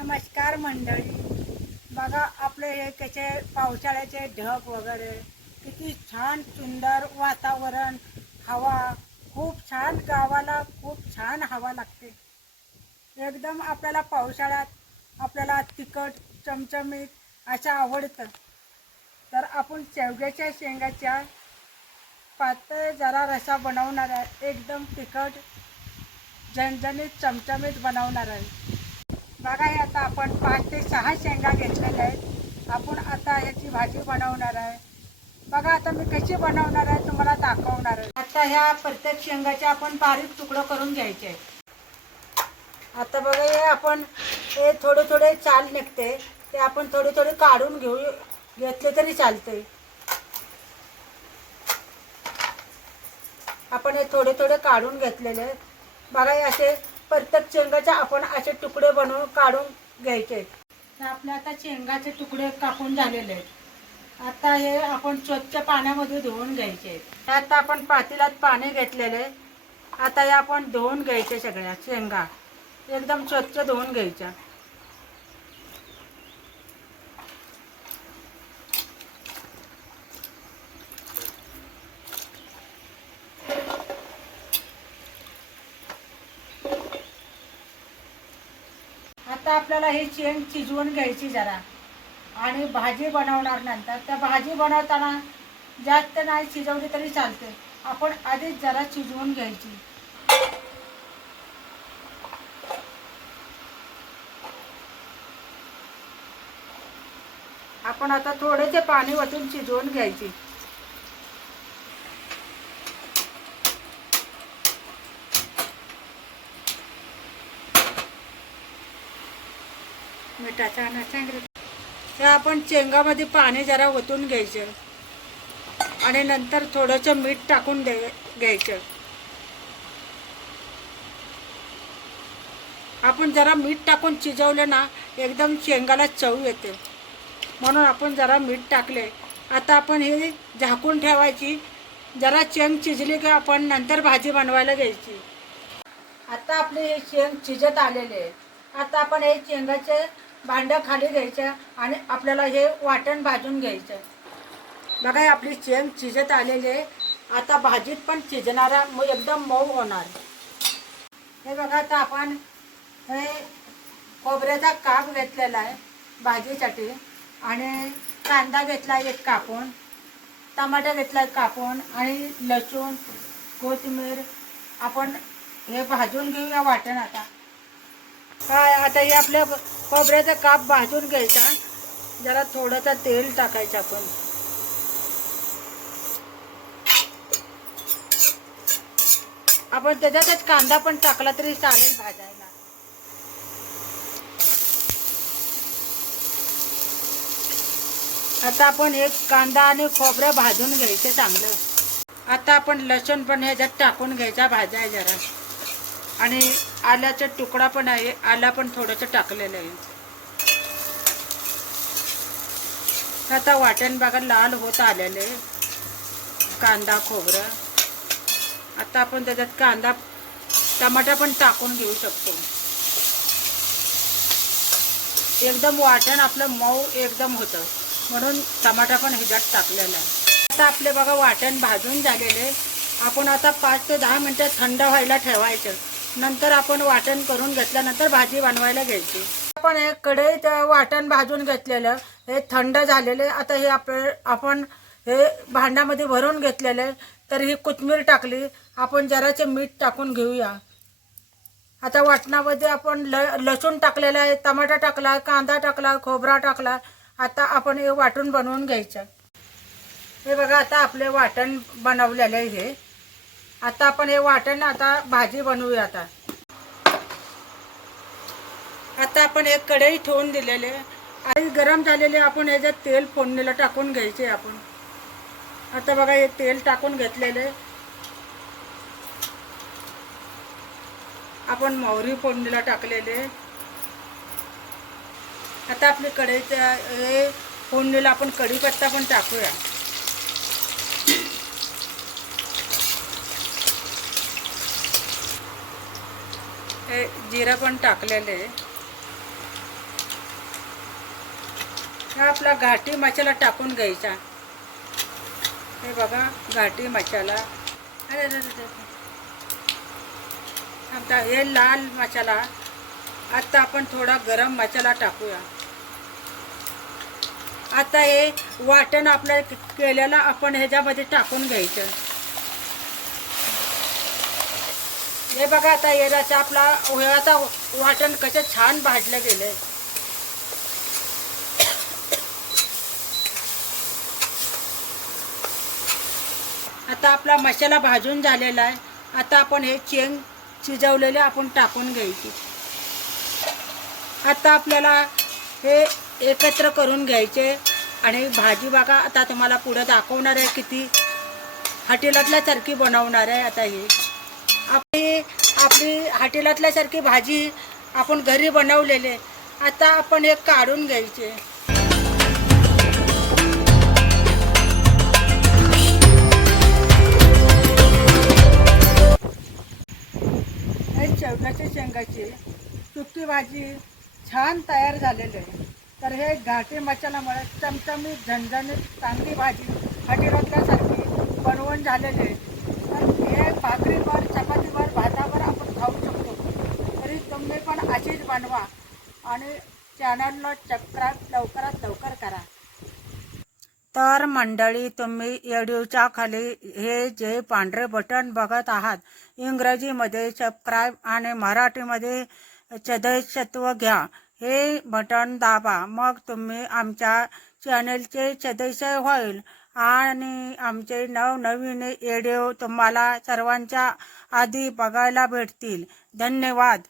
नमस्कार मंडळी. बघा आपले हे त्याचे पावसाळ्याचे ढग वगैरे किती छान सुंदर वातावरण, हवा खूप छान, गावाला खूप छान हवा लागते एकदम. आपल्याला पावसाळ्यात आपल्याला तिखट चमचमीत असं आवडतं. तर आपण शेवग्याच्या शेंगाच्या पातळ जरा रसा बनवणार आहे, एकदम तिखट झणझणीत चमचमीत बनवणार आहे. बघा हे आता आपण 5 ते 6 शेंगा घेतलेल्या आहेत. आपण आता ह्याची भाजी बनवणार आहे. बघा आता मी कशी बनवणार आहे तुम्हाला दाखवणार आहे. आता ह्या प्रत्येक शेंगाचे आपण बारीक तुकडं करून घ्यायचे आहेत. आता बघा हे आपण हे थोडे थोडे चाल निघते ते आपण थोडे थोडे काढून घेतले तरी चालते. आपण हे थोडे थोडे काढून घेतलेले. बघा हे असे प्रत्येक शेंगाचे आपण असे तुकडे बनवून काढून घ्यायचे. तर आपले आता शेंगाचे तुकडे कापून झालेले आहेत. आता हे आपण स्वच्छ पाण्यामध्ये धुवून घ्यायचे. आता आपण पातेल्यात पाणी घेतलेले. आता हे आपण धुवून घ्यायचे. सगळ्या शेंगा एकदम स्वच्छ धुवून घ्यायच्या. आता आपल्याला ही शेंग शिजवून घ्यायची जरा, आणि भाजी बनवणार नंतर. त्या भाजी बनवताना जास्त नाही शिजवली तरी चालते, आपण आधीच जरा शिजवून घ्यायची. आपण आता थोडेसे पाणी ओतून शिजवून घ्यायची. मिठाचा हे आपण शेंगामध्ये पाणी जरा ओतून घ्यायचं आणि नंतर थोडंसं मीठ टाकून घ्यायचं. आपण जरा मीठ टाकून शिजवलं ना एकदम शेंगाला चव येते, म्हणून आपण जरा मीठ टाकले. आता आपण हे झाकून ठेवायची. जरा शेंग शिजली की आपण नंतर भाजी बनवायला घ्यायची. आता आपले हे शेंग शिजत आलेले आहे. आता आपण हे शेंगाचे भांडं खाली घ्यायचं आणि आपल्याला हे वाटण भाजून घ्यायचं. बघा आपली शेंग शिजत आलेली आहे. आता भाजीत पण शिजणारा एकदम मऊ होणार. हे बघा आता आपण हे खोबऱ्याचा काप घेतलेला आहे भाजीसाठी, आणि कांदा घेतला एक कापून, टमाटर घेतला कापून, आणि लसूण कोथिंबीर आपण हे भाजून घेऊया वाटण. आता हे आपल्या खोबऱ्याचा काप भाजून घ्यायचा. जरा थोडंसं तेल टाकायचं आपण. आपण त्याच्यातच कांदा पण टाकला तरी चालेल भाजायला. आता आपण एक कांदा आणि खोबरं भाजून घ्यायचं चांगलं. आता आपण लसूण पण ह्याच्यात टाकून घ्यायचा, भाजाय जरा. आणि आल्याचा तुकडा पण आहे, आला पण थोडंसं टाकलेलं आहे. आता वाटण बघा लाल होत आलेले कांदा खोबरं. आता आपण त्याच्यात कांदा टमाटर पण टाकून घेऊ शकतो. एकदम वाटण आपलं मऊ एकदम होतं, म्हणून टमाटर पण ह्याच्यात टाकलेला आहे. आता आपले बघा वाटण भाजून झालेले. आपण आता 5 ते 10 मिनटं थंड व्हायला ठेवायचं. नंतर आपण वाटण करून घेतल्यानंतर भाजी बनवायला घ्यायची. आपण हे कढईत वाटण भाजून घेतलेलं हे थंड झालेले. आता हे आपण हे भांड्यामध्ये भरून घेतलेले. तर ही कोथिंबीर टाकली. आपण जराचे मीठ टाकून घेऊया. आता वाटणामध्ये आपण लसूण टाकलेला आहे, टमाटर टाकला, कांदा टाकला, खोबरा टाकला. आता आपण हे वाटून बनवून घ्यायचं. हे बघा आता आपले वाटण बनवलेलं आहे हे. आता आपण हे वाटण आता भाजी बनवूया. आता आपण एक कढई ठेवून दिलेले आणि गरम झालेले. आपण ह्याच्यात तेल फोडणीला टाकून घ्यायचे. आपण आता बघा हे तेल टाकून घेतलेले. आपण मोहरी फोडणीला टाकलेले. आता आपली कढईच्या हे फोडणीला आपण कढीपत्ता पण टाकूया. हे जिरं पण टाकलेले. हा आपला घाटी मसाला टाकून घ्यायचा. हे बघा घाटी मसाला. अरे अरे अरे. आता हे लाल मसाला. आता आपण थोडा गरम मसाला टाकूया. आता हे वाटण आपलं केलेलं आपण ह्याच्यामध्ये टाकून घ्यायचं. हे बघा आता हे रस्सा आपला आता वाटण कसं छान भाजलं गेलंय. आता आपला मसाला भाजून झालेला आहे. आता आपण हे शेंग शिजवलेले आपण टाकून घ्यायची. आता आपल्याला हे एकत्र करून घ्यायचे आणि भाजी बघा आता तुम्हाला पुढे दाखवणार आहे किती हॉटेलातल्यासारखी बनवणार आहे. आता ही आपली हॉटेलातल्यासारखी भाजी आपण घरी बनवलेले. आता आपण हे काढून घ्यायचे. शेवग्याच्या शेंगाची सुकी भाजी छान तयार झालेली आहे. तर हे घाटी मसाल्यामुळे चमचमीत झणझणीत चांगली भाजी हॉटेलातल्यासारखी बनवून झालेली आहे. तर हे भाकरीवर चपातीवर भातावर आपण खाऊ शकतो. तरी तुम्ही पण अशीच बनवा आणि चॅनलला सबस्क्राईब लवकरात लवकर करा. तर मंडळी तुम्ही व्हिडिओच्या खाली हे जे पांढरे बटन बघत आहात इंग्रजीमध्ये सबस्क्राईब आणि मराठीमध्ये सदस्यत्व घ्या हे बटन दाबा. मग तुम्ही आमच्या चॅनलचे सदस्य होईल आणि आमचे नवनवीन व्हिडिओ तुम्हाला सर्वांच्या आधी बघायला भेटतील. धन्यवाद.